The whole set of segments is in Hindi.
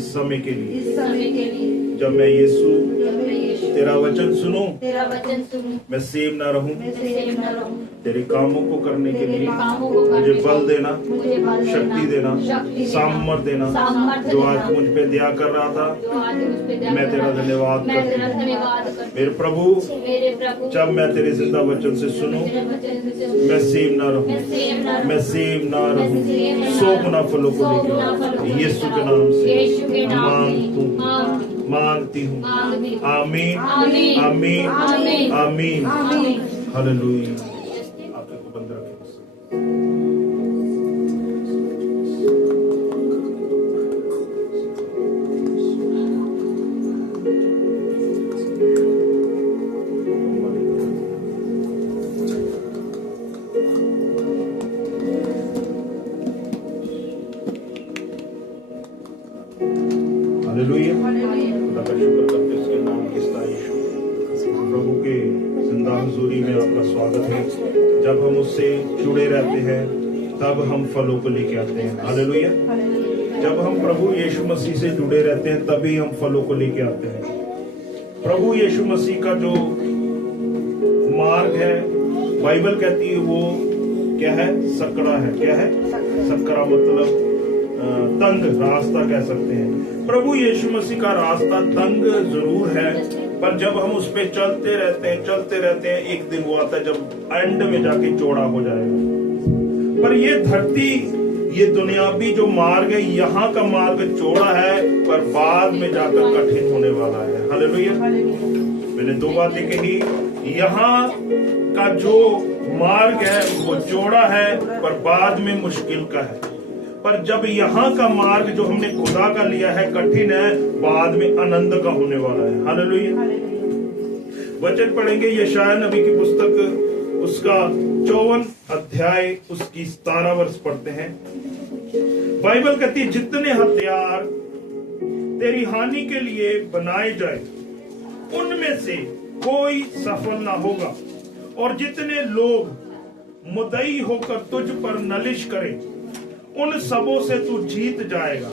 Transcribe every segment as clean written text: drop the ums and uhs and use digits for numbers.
इस समय के लिए जब मैं यीशु तेरा वचन सुनूं, मैं सेव ना रहूं। तेरे कामों को करने के लिए मुझे बल देना, शक्ति देना, सामर्थ देना। जो आज मुझ पे दया कर रहा था, मैं तेरा धन्यवाद करता हूं। मेरे प्रभु, जब मैं तेरे जिंदा वचन से सुनूं, मैं सेव ना रहूं, मैं सेव ना रहूं। 100 गुना फलों को लेकर यीशु के नाम से मांगती हूँ। आमीन, आमीन, आमीन, हालेलुया। आंखें को बंद रखें। हालेलुया। खुदा का शुक्र करते हैं, उसके नाम की स्तुति। प्रभु के जिंदा हुजूरी में आपका स्वागत है। जब हम उससे जुड़े रहते हैं तब हम फलों को लेके आते हैं। हालेलुया। जब हम प्रभु यीशु मसीह से जुड़े रहते हैं तभी हम फलों को लेके आते हैं। प्रभु यीशु मसीह का जो मार्ग है, बाइबल कहती है वो क्या है? सकड़ा है। क्या है? सकड़ा मतलब तंग रास्ता कह सकते हैं। प्रभु यीशु मसीह का रास्ता तंग जरूर है, पर जब हम उस पे चलते रहते हैं, एक दिन वो आता है जब एंड में जाके चौड़ा हो जाएगा। पर ये धरती, ये दुनियावी जो मार्ग है, यहाँ का मार्ग चौड़ा है, पर बाद में जाकर कठिन होने वाला है। हालेलुया। मैंने 2 बातें कही। यहाँ का जो मार्ग है वो चौड़ा है, पर बाद में मुश्किल का है। पर जब यहाँ का मार्ग जो हमने खुदा का लिया है कठिन है, बाद में आनंद का होने वाला है। हालेलुया। वचन पढ़ेंगे यशायाह नबी की पुस्तक, उसका 54 अध्याय, उसकी 17 वर्ष पढ़ते हैं। बाइबल कहती है, जितने हथियार तेरी हानि के लिए बनाए जाए उनमें से कोई सफल ना होगा, और जितने लोग मुद्दई होकर तुझ पर नालिश करें उन सबों से तू जीत जाएगा।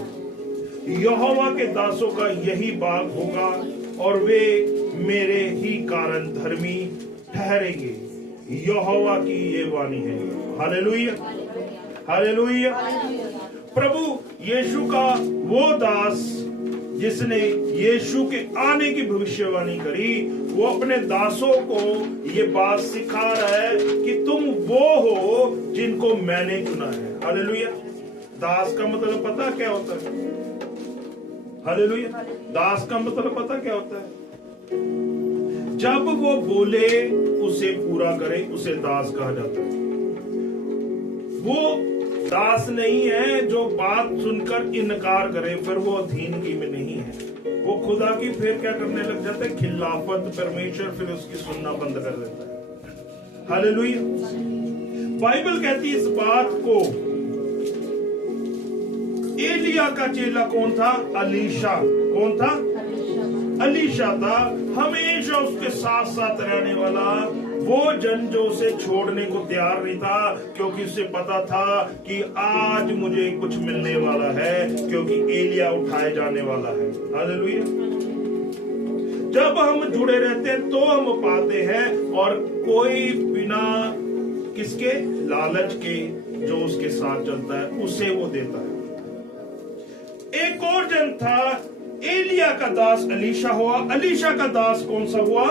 यहोवा के दासों का यही बाग होगा, और वे मेरे ही कारण धर्मी ठहरेंगे। यहोवा की ये वाणी है। Hallelujah, hallelujah. प्रभु यीशु का वो दास जिसने यीशु के आने की भविष्यवाणी करी, वो अपने दासों को ये बात सिखा रहा है कि तुम वो हो जिनको मैंने चुना है। हालेलुया। दास का मतलब पता क्या होता है? हालेलुया। दास का मतलब पता क्या होता है? जब वो बोले उसे पूरा करे, उसे दास कहा जाता है। वो दास नहीं है जो बात सुनकर इनकार करे, फिर वो अधीनगी में नहीं है। वो खुदा की फिर क्या करने लग जाता है? खिलाफत। परमेश्वर फिर उसकी सुनना बंद कर देता है। हालेलुया। बाइबल कहती है इस बात को। एलिया का चेला कौन था? अलीशा। कौन था? अलीशा था। हमेशा उसके साथ साथ रहने वाला वो जन जो उसे छोड़ने को तैयार नहीं था, क्योंकि उसे पता था कि आज मुझे कुछ मिलने वाला है, क्योंकि एलिया उठाए जाने वाला है। हालेलुया। जब हम जुड़े रहते हैं तो हम पाते हैं, और कोई बिना किसके? लालच के जो उसके साथ चलता है उसे वो देता है। एक और जन था, एलिया का दास अलीशा हुआ। अलीशा का दास कौन सा हुआ?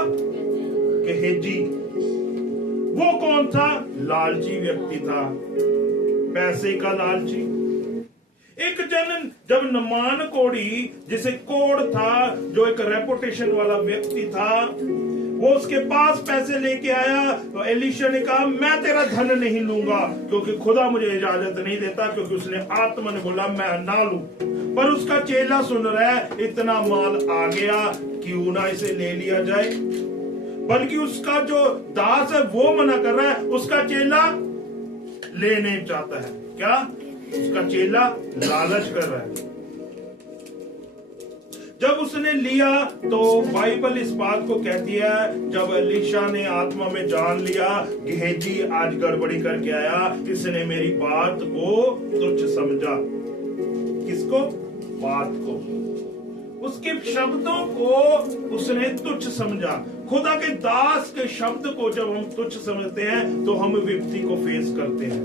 गेहजी। वो कौन था? लालची व्यक्ति था, पैसे का लालची। एक जन जब नमान कोड़ी, जिसे कोड़ था, जो एक रेपुटेशन वाला व्यक्ति था, वो उसके पास पैसे लेके आया, तो एलीशा ने कहा मैं तेरा धन नहीं लूंगा, क्योंकि खुदा मुझे इजाजत नहीं देता, क्योंकि उसने आत्मा ने बोला मैं ना लूं। पर उसका चेला सुन रहा है, इतना माल आ गया, क्यों ना इसे ले लिया जाए। बल्कि उसका जो दास है वो मना कर रहा है, उसका चेला लेने चाहता है। क्या? उसका चेला लालच कर रहा है। जब उसने लिया तो बाइबल इस बात को कहती है, जब एलीशा ने आत्मा में जान लिया गेहजी आज गड़बड़ी करके आया, इसने मेरी बात को तुच्छ समझा। किसको? बात को, उसके शब्दों को उसने तुच्छ समझा। खुदा के दास के शब्द को जब हम तुच्छ समझते हैं तो हम विपत्ति को फेस करते हैं।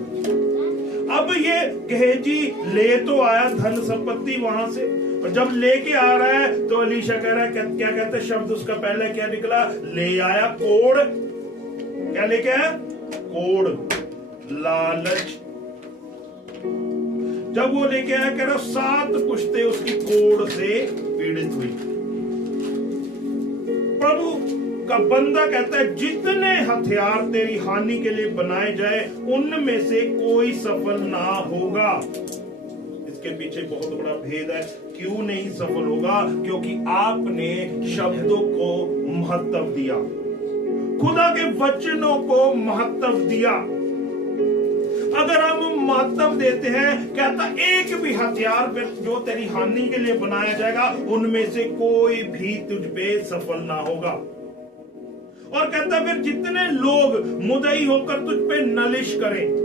अब ये गेहजी ले तो आया धन संपत्ति वहां से, और जब लेके आ रहा है तो एलीशा कह रहा है, क्या कहते हैं शब्द उसका पहले क्या निकला, ले आया कोड़। क्या लेके आया? कोड़, लालच। जब वो लेके आया, कह रहा 7 पुश्ते उसकी कोड़ से पीड़ित हुई। प्रभु का बंदा कहता है, जितने हथियार तेरी हानि के लिए बनाए जाए उनमें से कोई सफल ना होगा। इसके पीछे बहुत बड़ा भेद है। क्यों नहीं सफल होगा? क्योंकि आपने शब्दों को महत्व दिया, खुदा के वचनों को महत्व दिया। अगर हम महत्व देते हैं, कहता एक भी हथियार जो तेरी हानि के लिए बनाया जाएगा उनमें से कोई भी तुझ पे सफल ना होगा। और कहता फिर जितने लोग मुद्दई होकर तुझ पे नालिश करें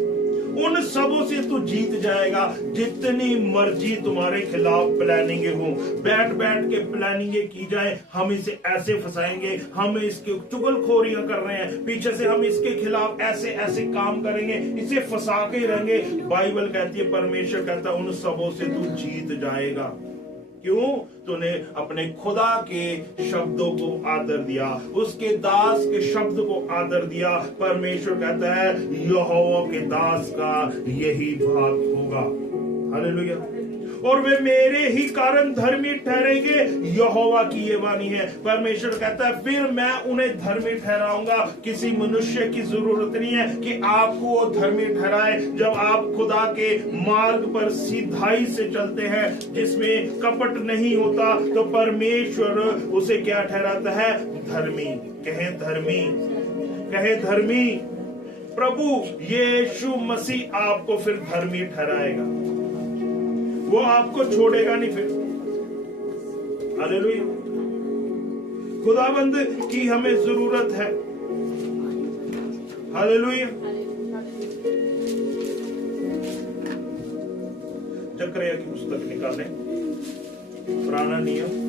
उन सबों से तू जीत जाएगा। जितनी मर्जी तुम्हारे खिलाफ प्लानिंगें हो, बैठ बैठ के प्लानिंगें की जाए, हम इसे ऐसे फंसाएंगे, हम इसके चुगलखोरियां कर रहे हैं, पीछे से हम इसके खिलाफ ऐसे ऐसे काम करेंगे, इसे फंसा के ही रहेंगे। बाइबल कहती है, परमेश्वर कहता है उन सबों से तू जीत जाएगा। क्यों? तूने अपने खुदा के शब्दों को आदर दिया, उसके दास के शब्द को आदर दिया। परमेश्वर कहता है यहोवा के दास का यही भाग होगा। हालेलुया। और वे मेरे ही कारण धर्मी ठहरेंगे, यहोवा की ये वाणी है। परमेश्वर कहता है फिर मैं उन्हें धर्मी ठहराऊंगा। किसी मनुष्य की जरूरत नहीं है कि आपको वो धर्मी ठहराए। जब आप खुदा के मार्ग पर सीधाई से चलते हैं, जिसमें कपट नहीं होता, तो परमेश्वर उसे क्या ठहराता है? धर्मी। कहे धर्मी, कहे धर्मी। प्रभु यीशु मसीह आपको फिर धर्मी ठहराएगा, वो आपको छोड़ेगा नहीं फिर। हालेलुया। खुदाबंद की हमें जरूरत है। हालेलुया। जकरिया की पुस्तक निकालें, पुराना नियम,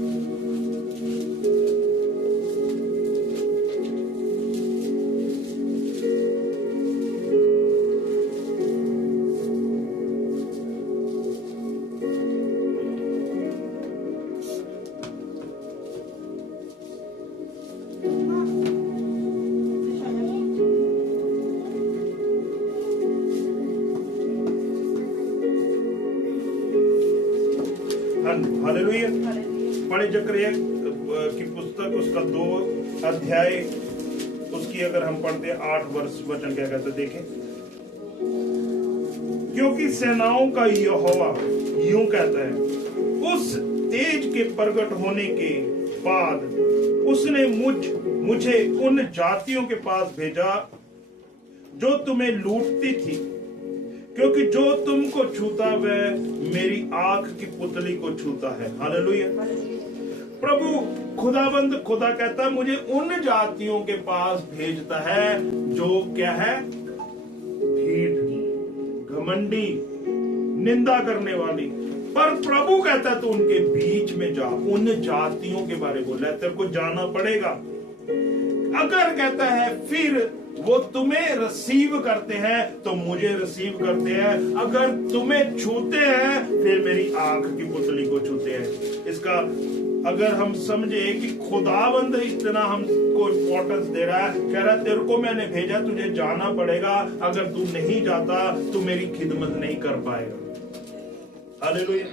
हालेलुया। पढ़े जकरिया की पुस्तक, उसका 2 अध्याय, उसकी अगर हम पढ़ते 8 वचन क्या कहते देखें। क्योंकि सेनाओं का यहोवा यूं कहता है, उस तेज के प्रकट होने के बाद उसने मुझे उन जातियों के पास भेजा जो तुम्हें लूटती थी, क्योंकि जो तुमको छूता वह मेरी आंख की पुतली को छूता है। हालेलुया। प्रभु खुदाबंद खुदा कहता है मुझे उन जातियों के पास भेजता है जो क्या है? भीड़, घमंडी, निंदा करने वाली। पर प्रभु कहता है तू उनके बीच में जा, उन जातियों के बारे में बोला है, तेरे को जाना पड़ेगा। अगर कहता है फिर वो तुम्हें रिसीव करते हैं तो मुझे रिसीव करते हैं, अगर तुम्हें छूते हैं फिर मेरी आंख की पुतली को छूते हैं। इसका अगर हम समझे कि खुदाबंद इतना हमको इंपॉर्टेंस दे रहा है, कह रहा है तेरे को मैंने भेजा, तुझे जाना पड़ेगा, अगर तू नहीं जाता तो मेरी खिदमत नहीं कर पाएगा। हालेलुया।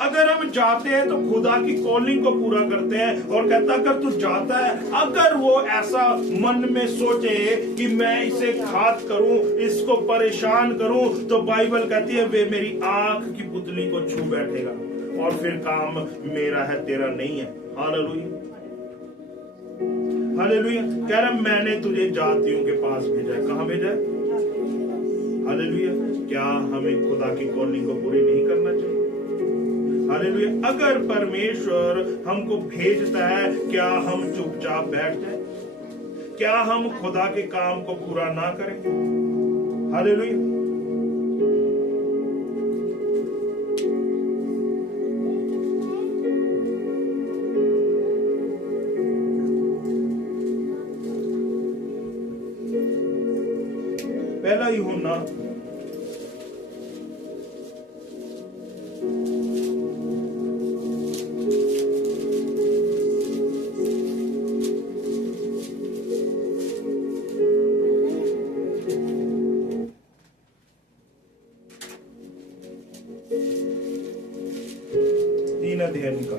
अगर हम जाते हैं तो खुदा की कॉलिंग को पूरा करते हैं। और कहता अगर तू जाता है, अगर वो ऐसा मन में सोचे कि मैं इसे घात करूं, इसको परेशान करूं, तो बाइबल कहती है वे मेरी आंख की पुतली को छू बैठेगा और फिर काम मेरा है, तेरा नहीं है। हालेलुया। हालेलुया। कह रहा मैंने तुझे जातियों के पास भेजा है। कहां भेजा है? हालेलुया। क्या हमें खुदा की कॉलिंग को पूरी नहीं करना चाहिए? हालेलुया। अगर परमेश्वर हमको भेजता है, क्या हम चुपचाप बैठ जाए? क्या हम खुदा के काम को पूरा ना करें? हालेलुया। पहला यूहन्ना 3 अध्याय का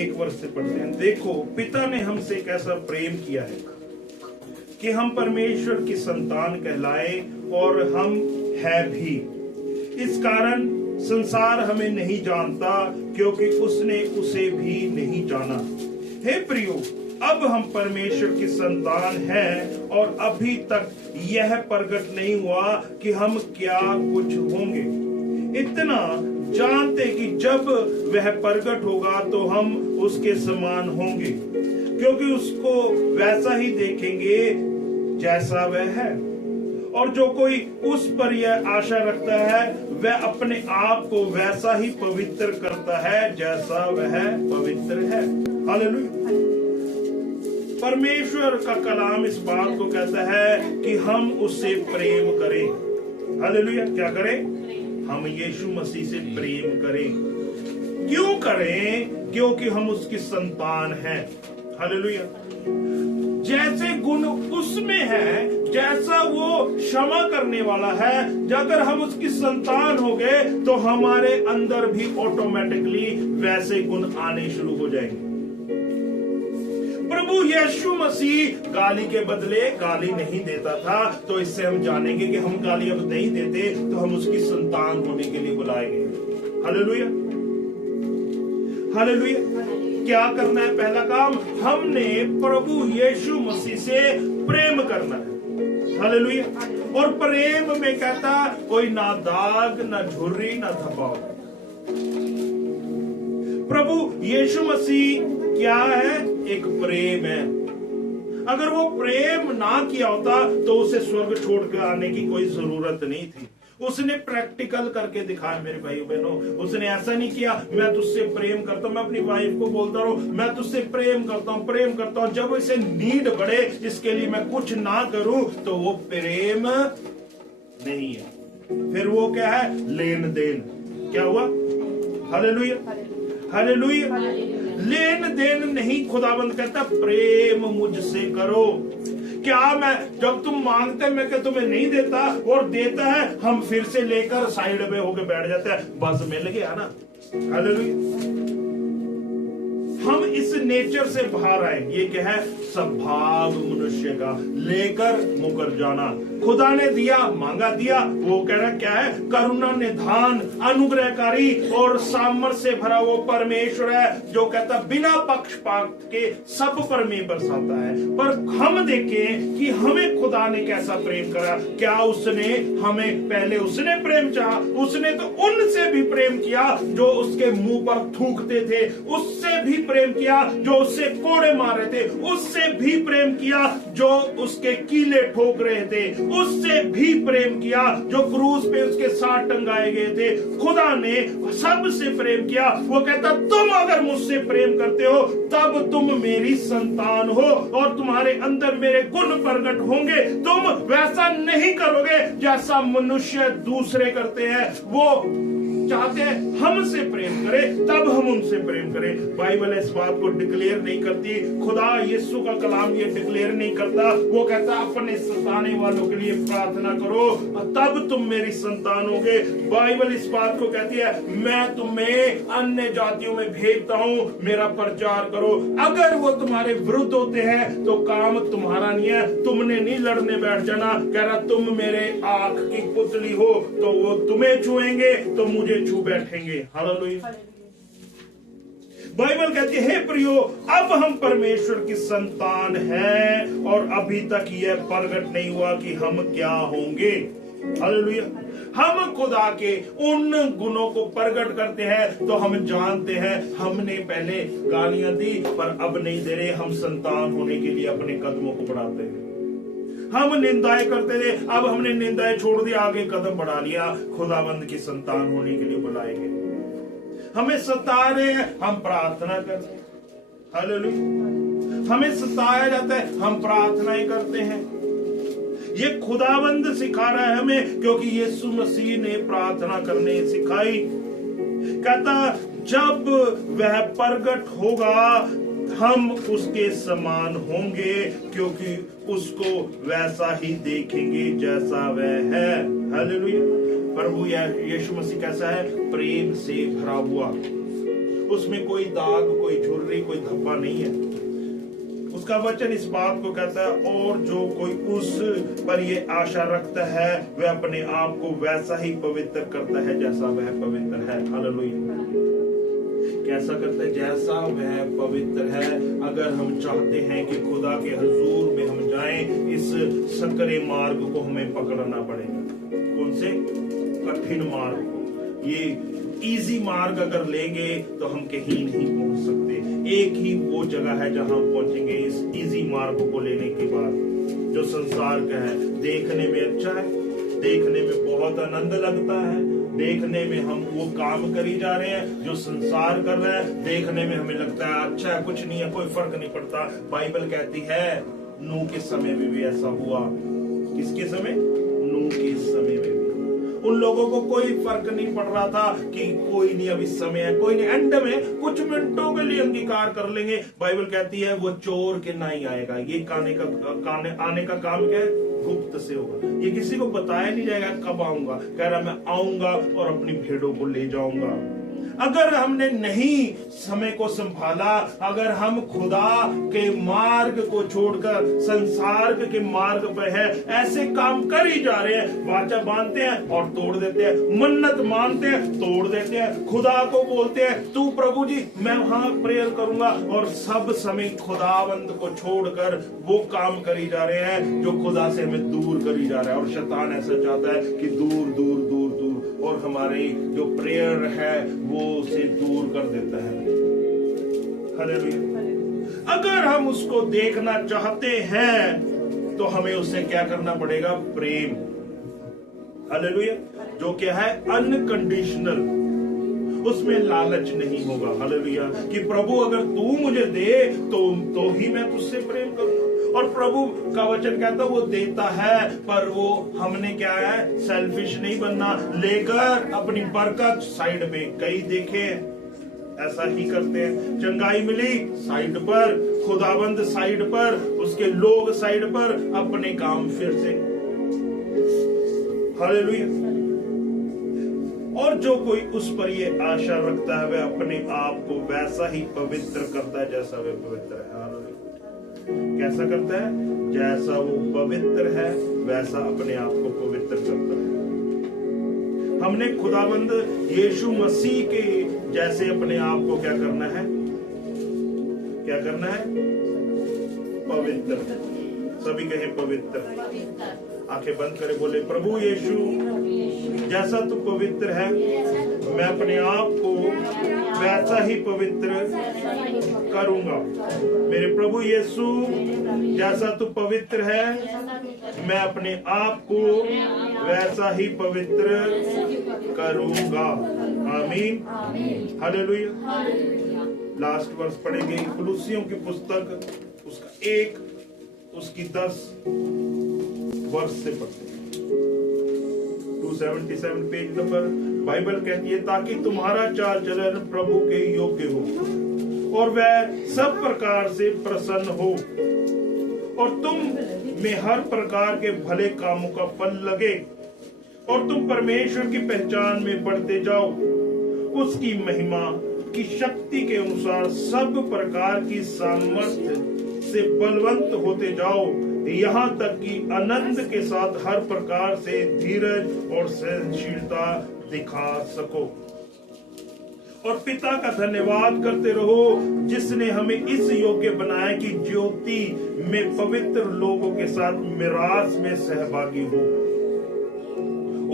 1 वर्ष से पढ़ते हैं। देखो, पिता ने हमसे कैसा प्रेम किया है कि हम परमेश्वर की संतान कहलाए, और हम है भी। इस कारण संसार हमें नहीं जानता, क्योंकि उसने उसे भी नहीं जाना। हे प्रियो, अब हम परमेश्वर की संतान हैं, और अभी तक यह प्रकट नहीं हुआ कि हम क्या कुछ होंगे। इतना जानते कि जब वह प्रकट होगा तो हम उसके समान होंगे, क्योंकि उसको वैसा ही देखेंगे जैसा वह है। और जो कोई उस पर यह आशा रखता है, वह अपने आप को वैसा ही पवित्र करता है जैसा वह पवित्र है। हालेलुया। परमेश्वर का कलाम इस बात को कहता है कि हम उससे प्रेम करें। हालेलुया। क्या करें? हम यीशु मसीह से प्रेम करें। क्यों करें? क्योंकि हम उसकी संतान हैं। हालेलुया। जैसे गुण उसमें है, जैसा वो क्षमा करने वाला है, अगर हम उसकी संतान हो गए तो हमारे अंदर भी ऑटोमेटिकली वैसे गुण आने शुरू हो जाएंगे। प्रभु यीशु मसीह गाली के बदले गाली नहीं देता था, तो इससे हम जानेंगे कि हम गाली अब नहीं देते, तो हम उसकी संतान होने के लिए बुलाए गए। हालेलुया। हालेलुया। क्या करना है? पहला काम, हमने प्रभु यीशु मसीह से प्रेम करना है। हालेलुया। और प्रेम में कहता कोई ना दाग, ना झुर्री, ना धब्बाव। प्रभु यीशु मसीह क्या है? एक प्रेम है। अगर वो प्रेम ना किया होता तो उसे स्वर्ग छोड़कर आने की कोई जरूरत नहीं थी। उसने प्रैक्टिकल करके दिखाया मेरे भाई बहनों। उसने ऐसा नहीं किया मैं तुझसे प्रेम करता हूं, मैं अपनी वाइफ को बोलता रहूं मैं तुझसे प्रेम करता हूं, प्रेम करता हूं, जब इसे नीड बढ़े इसके लिए मैं कुछ ना करूं तो वो प्रेम नहीं है। फिर वो क्या है? लेन देन। क्या हुआ? हालेलुया। हालेलुया। लेन देन नहीं, खुदाबंद कहता प्रेम मुझसे करो। क्या मैं जब तुम मांगते मैं क्या तुम्हें नहीं देता, और देता है हम फिर से लेकर साइड में होकर बैठ जाते हैं, बस मिल गया ना। हालेलुया। हम इस नेचर से बाहर आए। ये क्या है? स्वभाव मनुष्य का, लेकर मुकर जाना। खुदा ने दिया, मांगा दिया। वो कह रहा क्या है? करुणा निधान, अनुग्रहकारी और सामर्थ से भरा वो परमेश्वर है, जो कहता बिना पक्षपात के सब पर में बरसाता है। पर हम देखें कि हमें खुदा ने कैसा प्रेम करा। क्या उसने हमें पहले उसने प्रेम चाहा? उसने तो उनसे भी प्रेम किया जो उसके मुंह पर थूकते थे, उससे भी प्रेम किया जो उससे कोड़े मार रहे थे, उससे भी प्रेम किया जो उसके कीले ठोक रहे थे, उससे भी प्रेम किया जो क्रूस पे उसके साथ टंगाए गए थे। खुदा ने सबसे प्रेम किया। वो कहता तुम अगर मुझसे प्रेम करते हो तब तुम मेरी संतान हो, और तुम्हारे अंदर मेरे गुण प्रकट होंगे। तुम वैसा नहीं करोगे जैसा मनुष्य दूसरे करते हैं। वो चाहते हैं हमसे प्रेम करें, तब हम उनसे प्रेम करें। बाइबल इस बात को डिक्लेयर नहीं करती, खुदा यीशु का कलाम ये डिक्लेयर नहीं करता। वो कहता अपने सताने वालों के लिए प्रार्थना करो, तब तुम मेरी संतान होगे। बाइबल इस बात को कहती है मैं तुम्हें अन्य जातियों में भेजता हूं, मेरा प्रचार करो। अगर वो तुम्हारे विरुद्ध होते हैं तो काम तुम्हारा नहीं है, तुमने नहीं लड़ने बैठ जाना। कह रहा तुम मेरे आंख की पुतली हो, तो वो तुम्हें छुएंगे तो मुझे छू बैठेंगे। हालेलुया। बाइबल कहती है हे प्रियो, अब हम परमेश्वर की संतान हैं, और अभी तक यह प्रकट नहीं हुआ कि हम क्या होंगे। हालेलुया। हम खुदा के उन गुणों को प्रकट करते हैं तो हम जानते हैं हमने पहले गालियां दी पर अब नहीं दे रहे। हम संतान होने के लिए अपने कदमों को बढ़ाते हैं। हम निंदाएं करते थे, अब हमने निंदाएं छोड़ दी, आगे कदम बढ़ा लिया, खुदाबंद की संतान होने के लिए बुलाएंगे। हमें सता रहे हैं, हम प्रार्थना करते हैं। हालेलुया। हमें सताया जाता है, हम प्रार्थनाएं करते हैं। ये खुदाबंद सिखा रहा है हमें, क्योंकि यीशु मसीह ने प्रार्थना करने सिखाई। कहता जब वह प्रगट होगा हम उसके समान होंगे, क्योंकि उसको वैसा ही देखेंगे जैसा वह है। हालेलुया। प्रभु यीशु मसीह कैसा है? प्रेम से भरा हुआ, उसमें कोई दाग, कोई झुर्री, कोई धब्बा नहीं है। उसका वचन इस बात को कहता है, और जो कोई उस पर ये आशा रखता है वह अपने आप को वैसा ही पवित्र करता है जैसा वह पवित्र है। हालेलुया। कैसा करता है? जैसा वह पवित्र है। अगर हम चाहते हैं कि खुदा के हुजूर में हम जाएं, इस संकरे मार्ग को हमें पकड़ना पड़ेगा। कौन से? कठिन मार्ग को। ये इजी मार्ग अगर लेंगे तो हम कहीं नहीं पहुंच सकते। एक ही वो जगह है जहां हम पहुंचेंगे इस इजी मार्ग को लेने के बाद, जो संसार का है। देखने में अच्छा है, देखने में बहुत आनंद लगता है, देखने में हम वो काम करी जा रहे हैं जो संसार कर रहा है, देखने में हमें लगता है अच्छा है, कुछ नहीं है, कोई फर्क नहीं पड़ता। बाइबल कहती है नूह के समय में भी ऐसा हुआ। किसके समय? नूह के समय में भी उन लोगों को कोई फर्क नहीं पड़ रहा था कि कोई नहीं, अभी समय है, कोई नहीं, एंड में कुछ मिनटों के लिए अंगीकार कर लेंगे। बाइबल कहती है वो चोर के नहीं आएगा। ये आने का काम क्या है? गुप्त से होगा। ये किसी को बताया नहीं जाएगा कब आऊंगा। कह रहा मैं आऊंगा और अपनी भेड़ों को ले जाऊंगा। अगर हमने नहीं समय को संभाला, अगर हम खुदा के मार्ग को छोड़कर संसार के मार्ग पर है, ऐसे काम कर ही जा रहे हैं, वाचा बांधते हैं और तोड़ देते हैं, मन्नत मानते हैं तोड़ देते हैं, खुदा को बोलते हैं तू प्रभु जी मैं वहां प्रेयर करूंगा, और सब समय खुदावंद को छोड़कर वो काम करी जा रहे हैं जो खुदा से हमें दूर करी जा रहा है। और शैतान ऐसा चाहता है कि दूर दूर दूर दूर, और हमारी जो प्रेयर है वो उसे दूर कर देता है। हालेलुया। अगर हम उसको देखना चाहते हैं तो हमें उससे क्या करना पड़ेगा? प्रेम। हालेलुया। जो क्या है? अनकंडीशनल। उसमें लालच नहीं होगा। हालेलुया। कि प्रभु अगर तू मुझे दे तो ही मैं तुझसे प्रेम करूंगा। और प्रभु का वचन कहता है वो देता है, पर वो हमने क्या है? सेल्फिश नहीं बनना, लेकर अपनी बरकत साइड में। कई देखे ऐसा ही करते हैं। चंगाई मिली साइड पर, खुदाबंद साइड पर, उसके लोग साइड पर, अपने काम फिर से। हालेलुया। और जो कोई उस पर ये आशा रखता है वह अपने आप को वैसा ही पवित्र करता है जैसा वह पवित्र है। हालेलुया। कैसा करता है? जैसा वो पवित्र है वैसा अपने आप को पवित्र करता है। हमने खुदाबंद यीशु मसीह के जैसे अपने आप को क्या करना है? क्या करना है? पवित्र। सभी कहे पवित्र। आंखें बंद करे बोले प्रभु यीशु जैसा तू पवित्र है, मैं अपने आप को वैसा ही पवित्र करूंगा। मेरे प्रभु यीशु जैसा तू पवित्र है, मैं अपने आप को वैसा ही पवित्र करूंगा। आमीन। हालेलुया। लास्ट वर्ष पढ़ेंगे कुलुसियों की पुस्तक, उसका 1 उसकी 10 वर्ष से पढ़ते हैं। 277 पेज नंबर। बाइबल कहती है ताकि तुम्हारा चाल चलन प्रभु के योग्य हो और वह सब प्रकार से प्रसन्न हो और तुम में हर प्रकार के भले कामों का फल लगे और तुम परमेश्वर की पहचान में बढ़ते जाओ, उसकी महिमा की शक्ति के अनुसार सब प्रकार की सामर्थ्य से बलवंत होते जाओ, यहाँ तक कि आनंद के साथ हर प्रकार से धीरज और सहनशीलता दिखा सको। और पिता का धन्यवाद करते रहो जिसने हमें इस योग्य बनाया कि ज्योति में पवित्र लोगों के साथ मिरास में सहभागी हो।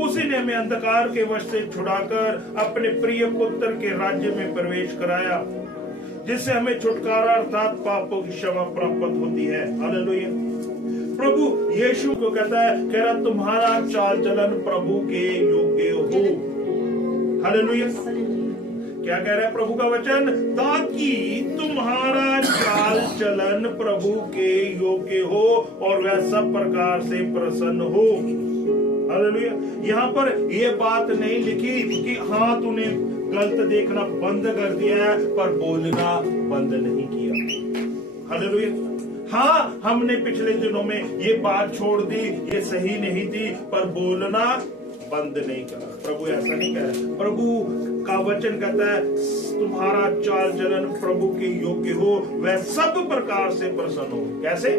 उसी ने हमें अंधकार के वश से छुड़ाकर अपने प्रिय पुत्र के राज्य में प्रवेश कराया, जिससे हमें छुटकारा अर्थात पापों की क्षमा प्राप्त होती है। हालेलुया। प्रभु यीशु को कहता है, कह रहा तुम्हारा चाल चलन प्रभु के योग्य हो। हालेलुया। क्या कह रहा है प्रभु का वचन? ताकि तुम्हारा चाल चलन प्रभु के योग्य हो और वह सब प्रकार से प्रसन्न हो। हालेलुया। यहाँ पर यह बात नहीं लिखी कि हाँ तूने गलत देखना बंद कर दिया है पर बोलना बंद नहीं किया। हालेलुया। हाँ, हमने पिछले दिनों में ये बात छोड़ दी, ये सही नहीं थी, पर बोलना बंद नहीं करा। प्रभु ऐसा नहीं कह रहा। प्रभु का वचन कहता है तुम्हारा चाल चलन प्रभु के योग्य हो, वह सब प्रकार से प्रसन्न हो। कैसे?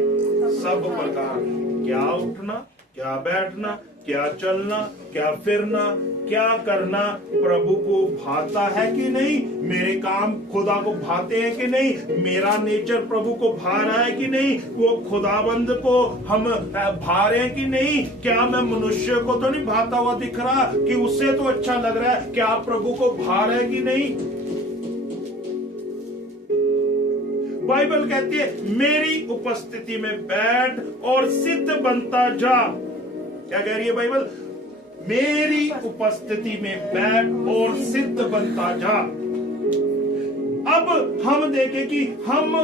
सब प्रकार। क्या उठना, क्या बैठना, क्या चलना, क्या फिरना, क्या करना प्रभु को भाता है कि नहीं? मेरे काम खुदा को भाते हैं कि नहीं? मेरा नेचर प्रभु को भा रहा है कि नहीं? वो खुदाबंद को हम भा रहे हैं कि नहीं? क्या मैं मनुष्य को तो नहीं भाता हुआ दिख रहा कि उससे तो अच्छा लग रहा है? क्या प्रभु को भा रहा है कि नहीं? बाइबल कहती है मेरी उपस्थिति में बैठ और सिद्ध बनता जा। क्या कह रही है बाइबल? मेरी उपस्थिति में बैठ और सिद्ध बनता जा। अब हम देखें कि हम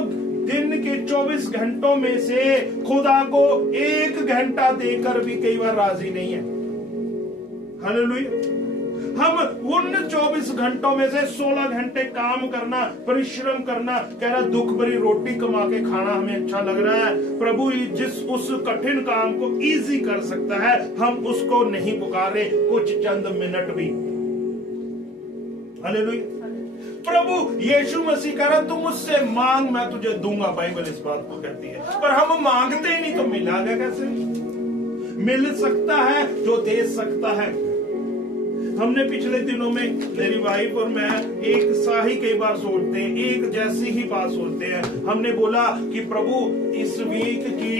दिन के 24 घंटों में से खुदा को 1 घंटा देकर भी कई बार राजी नहीं है। हालेलुया। हम उन 24 घंटों में से 16 घंटे काम करना, परिश्रम करना, कह रहा दुख भरी रोटी कमा के खाना हमें अच्छा लग रहा है। प्रभु जिस उस कठिन काम को इजी कर सकता है, हम उसको नहीं पुकारे कुछ चंद मिनट भी। हालेलुया। प्रभु यीशु मसीह कह रहा तू मुझसे मांग मैं तुझे दूंगा। बाइबल इस बात को कहती है, पर हम मांगते ही नहीं तो मिलेगा कैसे? मिल सकता है जो दे सकता है। हमने पिछले दिनों में मेरी वाइफ और मैं एक सा ही कई बार सोचते हैं, एक जैसी ही बात सोचते हैं। हमने बोला कि प्रभु इस वीक की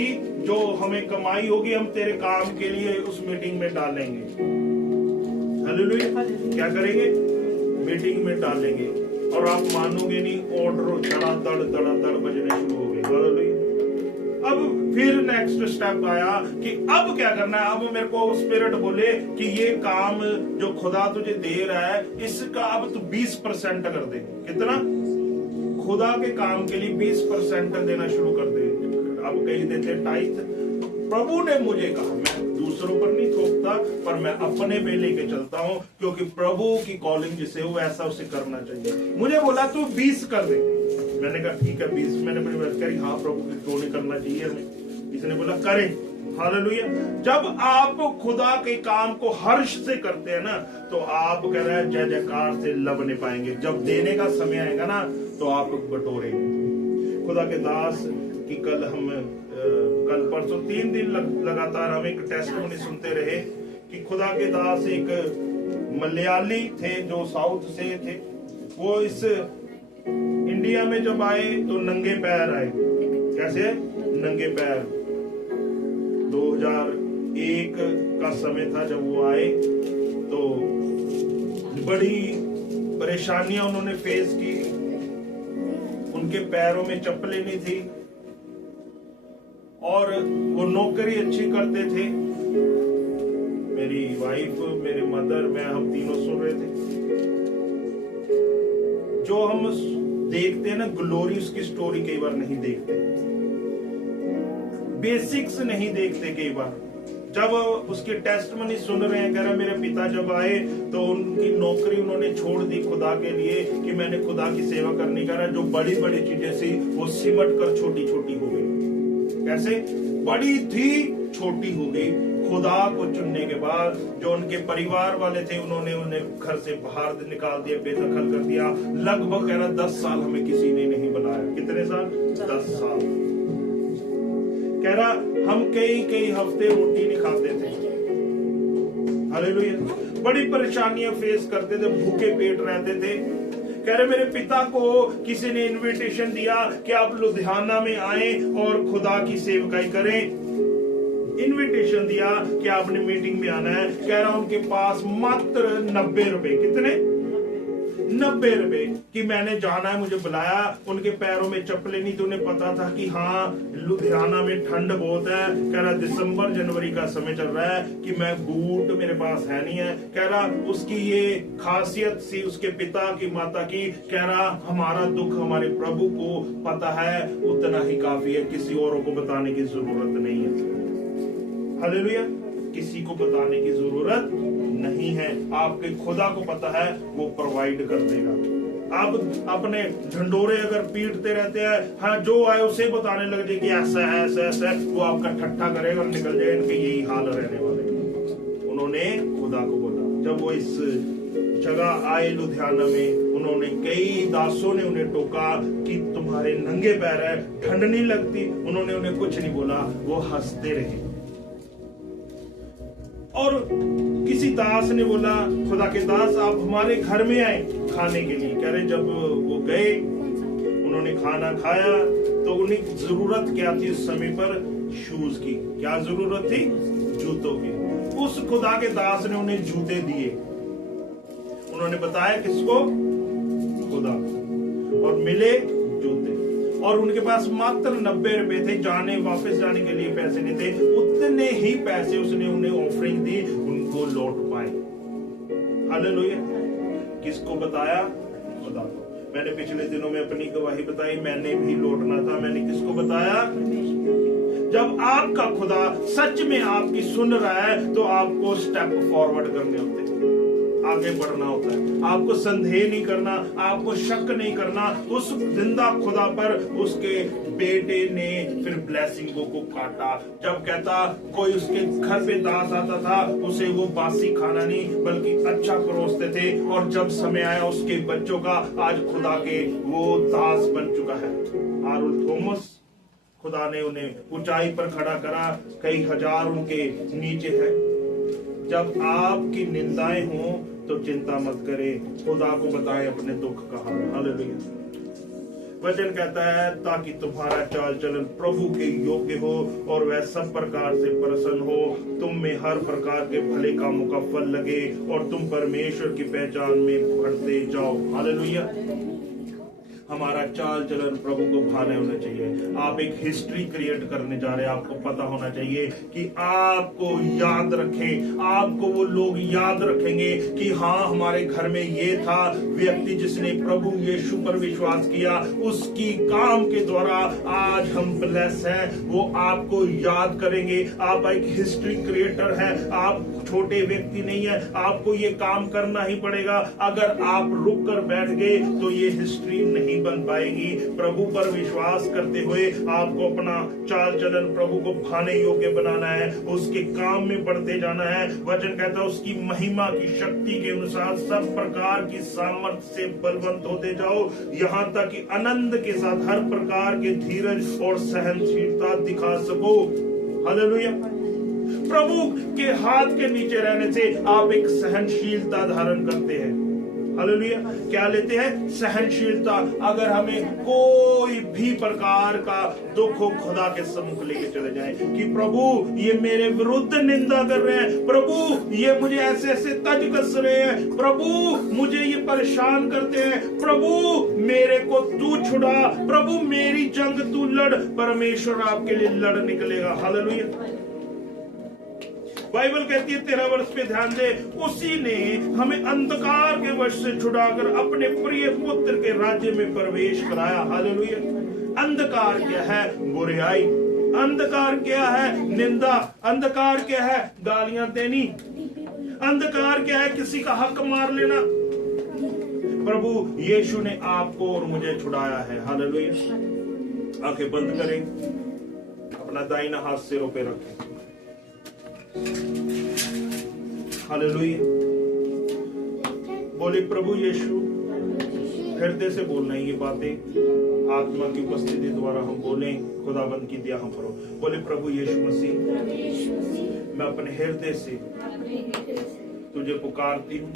जो हमें कमाई होगी हम तेरे काम के लिए उस मीटिंग में डालेंगे। हालेलुया। क्या करेंगे? मीटिंग में डालेंगे। और आप मानोगे नहीं, ऑर्डर धड़ बजने शुरू हो गए। हालेलुया। अब फिर नेक्स्ट स्टेप आया कि अब क्या करना है। अब मेरे को स्पिरिट बोले कि ये काम जो खुदा तुझे दे रहा है इसका अब तू 20% कर दे। कितना? खुदा के काम के लिए 20% देना शुरू कर दे। अब कई देते टाइथ। प्रभु ने मुझे कहा, मैं दूसरों पर नहीं थोपता पर मैं अपने पे लेके चलता हूँ, क्योंकि प्रभु की कॉलिंग जिसे हो वैसा उसे करना चाहिए। मुझे बोला तू 20 कर दे। मैंने कहा ठीक है 20। मैंने अपनी बात करी, हाँ प्रभु क्यों नहीं करना चाहिए हमें? इसने बोला करें। हालेलुया। जब आप खुदा के काम को हर्ष से करते हैं ना तो आप कह रहे हैं जय जयकार से लबने पाएंगे। जब देने का समय आएगा ना तो आप बटोरेंगे। खुदा के दास की कल परसों 3 दिन लगातार हम एक टेस्टिमनी सुनते रहे कि खुदा के दास एक मलयाली थे जो साउथ से थे। वो इस इंडिया में जब आए तो नंगे पैर आए। कैसे? नंगे पैर। 2001 का समय था जब वो आए, तो बड़ी परेशानियां उन्होंने फेस की। उनके पैरों में चप्पलें नहीं थी और वो नौकरी अच्छी करते थे। मेरी वाइफ, मेरे मदर, मैं, हम तीनों सुन रहे थे। जो हम देखते हैं ना ग्लोरी, उसकी स्टोरी कई बार नहीं देखते, बेसिक्स नहीं देखते कई बार। जब उसकी टेस्टमनी सुन रहे हैं, कह रहा मेरे पिता जब आए तो उनकी नौकरी उन्होंने छोड़ दी खुदा के लिए कि मैंने खुदा की सेवा करनी। कह रहा जो बड़ी बड़ी चीजें थी वो सिमट कर छोटी छोटी हो गई। कैसे? बड़ी थी छोटी हो गई। खुदा को चुनने के बाद जो उनके परिवार वाले थे उन्होंने उन्हें घर से बाहर निकाल दिया, बेदखल कर दिया। लगभग कह रहा 10 साल हमें किसी ने नहीं बनाया। कितने साल? 10 साल। कह रहा हम कई हफ्ते रोटी नहीं खाते थे। हालेलुया। बड़ी परेशानियां फेस करते थे, भूखे पेट रहते थे। कह रहे मेरे पिता को किसी ने इनविटेशन दिया कि आप लुधियाना में आए और खुदा की सेवकाई करें। इनविटेशन दिया कि आपने मीटिंग में आना है। कह रहा उनके पास मात्र 90 रुपए। कितने? 90 रुपए कि मैंने जाना है, मुझे बुलाया, उनके पैरों में चप्पलें नहीं थी, उन्हें पता था कि हाँ लुधियाना में ठंड बहुत है। कह रहा दिसंबर जनवरी का समय चल रहा है कि मैं बूट मेरे पास है नहीं है। कह रहा उसकी ये खासियत सी उसके पिता की माता की। कह रहा हमारा दुख हमारे प्रभु को पता है, उतना ही काफी है, किसी औरों को बताने की जरूरत नहीं है। हालेलुया, किसी को बताने की जरूरत नहीं है, आपके खुदा को पता है, वो प्रोवाइड कर देगा। आप अपने ढंडोरे अगर पीटते रहते हैं, हाँ जो आए उसे बताने लग जाए कि ऐसा है ऐसा ऐसा है, वो आपका ठट्ठा करेगा और निकल जाए, इनके यही हाल रहने वाले। उन्होंने खुदा को बोला। जब वो इस जगह आए लुधियाना में, उन्होंने कई दासों ने उन्हें टोका कि तुम्हारे नंगे पैर है, ठंड नहीं लगती। उन्होंने उन्हें कुछ नहीं बोला, वो हंसते रहे। और किसी दास ने बोला, खुदा के दास आप हमारे घर में आए खाने के लिए। कह रहे जब वो गए, उन्होंने खाना खाया तो उन्हें जरूरत क्या थी उस समय पर? शूज की। क्या जरूरत थी? जूतों की। उस खुदा के दास ने उन्हें जूते दिए। उन्होंने बताया किसको? खुदा। और मिले जूते। और उनके पास मात्र 90 रुपए थे, जाने वापस जाने के लिए पैसे नहीं थे। उतने ही पैसे उसने उन्हें ऑफरिंग दी, उनको लौट पाए। हालेलुया। किसको बताया? खुदा को। मैंने पिछले दिनों में अपनी गवाही बताई, मैंने भी लौटना था। मैंने किसको बताया? जब आपका खुदा सच में आपकी सुन रहा है तो आपको स्टेप फॉरवर्ड करने होते हैं, आगे बढ़ना होता है। आपको संदेह नहीं करना, आपको शक नहीं करना। उस जिंदा खुदा पर उसके बेटे ने फिर ब्लेसिंगों को काटा। जब कहता कोई उसके घर पे दास आता था, उसे वो बासी खाना नहीं बल्कि अच्छा परोसते थे। और जब समय आया उसके बच्चों का, आज खुदा के वो दास बन चुका है। आरुल थॉमस, खुदा ने उन्हें ऊंचाई पर खड़ा करा, कई हजार उनके नीचे है। जब आपकी निंदाएं हों तो चिंता मत करें, खुदा को बताएं अपने दुख का हाल। हालेलुया। वचन कहता है ताकि तुम्हारा चाल चलन प्रभु के योग्य हो और वह सब प्रकार से प्रसन्न हो, तुम में हर प्रकार के भले कामों का फल लगे और तुम परमेश्वर की पहचान में बढ़ते जाओ। हालेलुया। हमारा चाल चलन प्रभु को भाने होना चाहिए। आप एक हिस्ट्री क्रिएट करने जा रहे हैं, आपको पता होना चाहिए कि आपको याद रखें, आपको वो लोग याद रखेंगे कि हाँ हमारे घर में ये था व्यक्ति जिसने प्रभु यीशु पर विश्वास किया, उसकी काम के द्वारा आज हम ब्लेस हैं। वो आपको याद करेंगे। आप एक हिस्ट्री क्रिएटर हैं, आप छोटे व्यक्ति नहीं है, आपको ये काम करना ही पड़ेगा। अगर आप रुक कर बैठ गए तो ये हिस्ट्री नहीं बन पाएगी। प्रभु पर विश्वास करते हुए आपको अपना चाल चलन प्रभु को भाने योग्य बनाना है, उसके काम में बढ़ते जाना है। वचन कहता है उसकी महिमा की शक्ति के अनुसार सब प्रकार की सामर्थ्य से बलवंत होते जाओ, यहाँ तक कि आनंद के साथ हर प्रकार के धीरज और सहनशीलता दिखा सको। हालेलुया। प्रभु के हाथ के नीचे रहने से आप एक सहनशीलता धारण करते हैं। हालेलुया। क्या लेते हैं? सहनशीलता। अगर हमें कोई भी प्रकार का दुख हो, खुदा के सम्मुख लेके चले जाएं कि प्रभु ये मेरे विरुद्ध निंदा कर रहे हैं, प्रभु ये मुझे ऐसे ऐसे तज कस रहे हैं, प्रभु मुझे ये परेशान करते हैं, प्रभु मेरे को तू छुड़ा, प्रभु मेरी जंग तू लड़। परमेश्वर आपके लिए लड़ निकलेगा। हालेलुया। बाइबल कहती है 13 वर्ष पे ध्यान दे, उसी ने हमें अंधकार के वश से छुड़ाकर अपने प्रिय पुत्र के राज्य में प्रवेश कराया। हालेलुया। अंधकार क्या है? बुराई। अंधकार क्या है? निंदा। अंधकार क्या है? गालियां देनी। अंधकार क्या है? किसी का हक मार लेना। प्रभु यीशु ने आपको और मुझे छुड़ाया है। हालेलुया। आंखें बंद करें, अपना दाहिना हाथ सिरों पे रखें। हालेलुया। बोले प्रभु यीशु, हृदय से बोलना है ये बातें, आत्मा की उपस्थिति द्वारा हम बोलें, खुदाबंद की दिया हम करो। बोले प्रभु यीशु मसीह, मैं अपने हृदय से तुझे पुकारती हूँ।